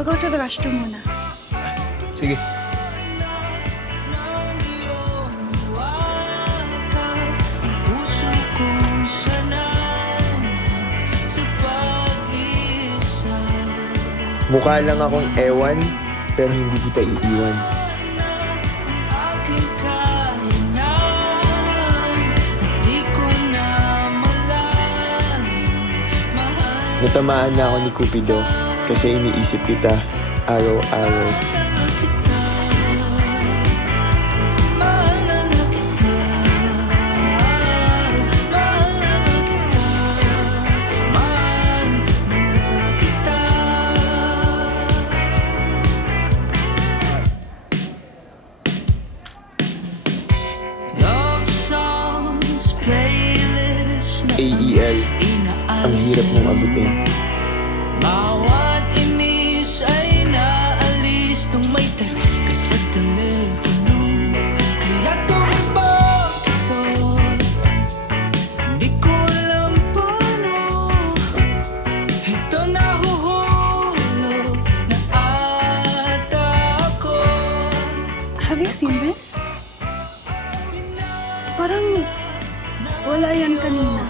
I'll go to the restroom muna. Sige. Mukha lang akong ewan, pero hindi kita iiwan. Natamaan na ako ni Cupido kasi iniisip kita araw-araw. AEL, ang hirap mong abutin. Bawat inis ay naalis nung may text ka sa telepono. Kaya tumibag ito, di ko alam paano. Ito nahuhulog na ata ako. Have you seen this? Parang wala yan kanina.